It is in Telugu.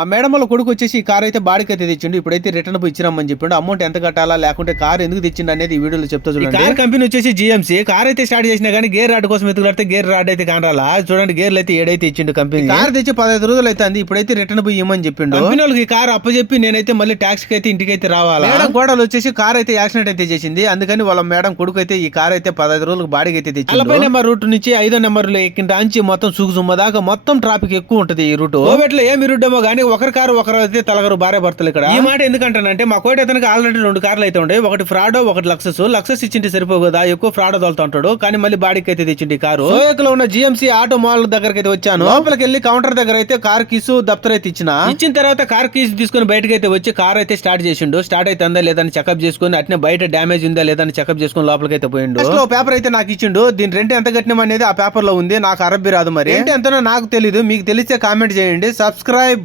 ఆ మేడం వాళ్ళ కొడుకు వచ్చేసి ఈ కార్ అయితే బాడికి అయితే తెచ్చిండు. ఇప్పుడైతే రిటర్న్ ఇచ్చినామని చెప్పిండు. అమౌంట్ ఎంత కట్టాలా? లేకుంటే కార్ ఎందుకు తెచ్చిండు అనేది ఈ వీడియోలో చెప్తా చూడండి. కార్ కంపెనీ వచ్చేసి జిఎంసీ కార్ అయితే స్టార్ట్ చేసినా కానీ గేర్ రాడ్ కోసం ఎత్తుకులాడితే గేర్ రాడ్ అయితే కానరాలా? చూడండి గేర్లు అయితే ఏడైతే ఇచ్చిండు కంపెనీ. కార్ తెచ్చి పదహైదు రోజులు అయితే అంది. ఇప్పుడైతే రిటర్న్ పోయి ఇవ్వమని చెప్పిండు. కంపెనీ వాళ్ళకి ఈ కార్ అప్పచెప్పి నేనైతే మళ్ళీ ట్యాక్స్కి అయితే ఇంటికి అయితే రావాలా? మేడం కోడలు వచ్చేసి కార్ అయితే యాక్సిడెంట్ అయితే చేసింది. అందుకని వాళ్ళ మేడం కొడుకు అయితే ఈ కార్ అయితే పదహైదు రోజులకు బాడీకి అయితే తెచ్చిండు. నలభై నెంబర్ రూట్ నుంచి ఐదో నెంబర్లో ఎక్కిన మొత్తం సుగుసుమ్మ దాకా మొత్తం ట్రాఫిక్ ఎక్కువ ఉంటది ఈ రూట్. ఏమి రూట్ ఏమో కానీ ఒకరి కారు ఒకరు అయితే తలగరు భార్య భర్తలు ఇక్కడ. ఈ మాట ఎందుకంటానంటే మా కోటి అతనికి ఆల్రెడీ రెండు కార్లు అయితే ఉండే. ఒకటి ఫ్రాడో ఒకటి లక్సెస్ లక్సెస్ ఇచ్చింటే సరిపోవు కదా ఎక్కువ ఫ్రాడ్ తోలుతా ఉంటాడు. కానీ మళ్ళీ బాడీకి అయితే తెచ్చింది ఈ కారు. సోయకులో ఉన్న జిఎంసీ ఆటో మాల్ దగ్గరికి అయితే వచ్చాను. లోపలికి వెళ్ళి కౌంటర్ దగ్గర అయితే కార్ కీసు దప్తర్ అయితే ఇచ్చిన. ఇచ్చిన తర్వాత కార్ కీస్ తీసుకుని బయటకి అయితే వచ్చి కార్ అయితే స్టార్ట్ చేసిండు. స్టార్ట్ అయితే అందా లేదని చెకప్ చేసుకుని అట్నే బయట డ్యామేజ్ ఉందా లేదని చెకప్ చేసుకుని లోపలికి అయితే పోయిండు. లో పేపర్ అయితే నాకు ఇచ్చిండు. దీని రెంట్ ఎంత కట్టినాం అనేది ఆ పేపర్లో ఉంది. నాకు అరబ్బి రాదు మరి. ఏంటి ఎంతనో నాకు తెలియదు మీకు తెలిస్తే కామెంట్ చేయండి. సబ్స్క్రైబ్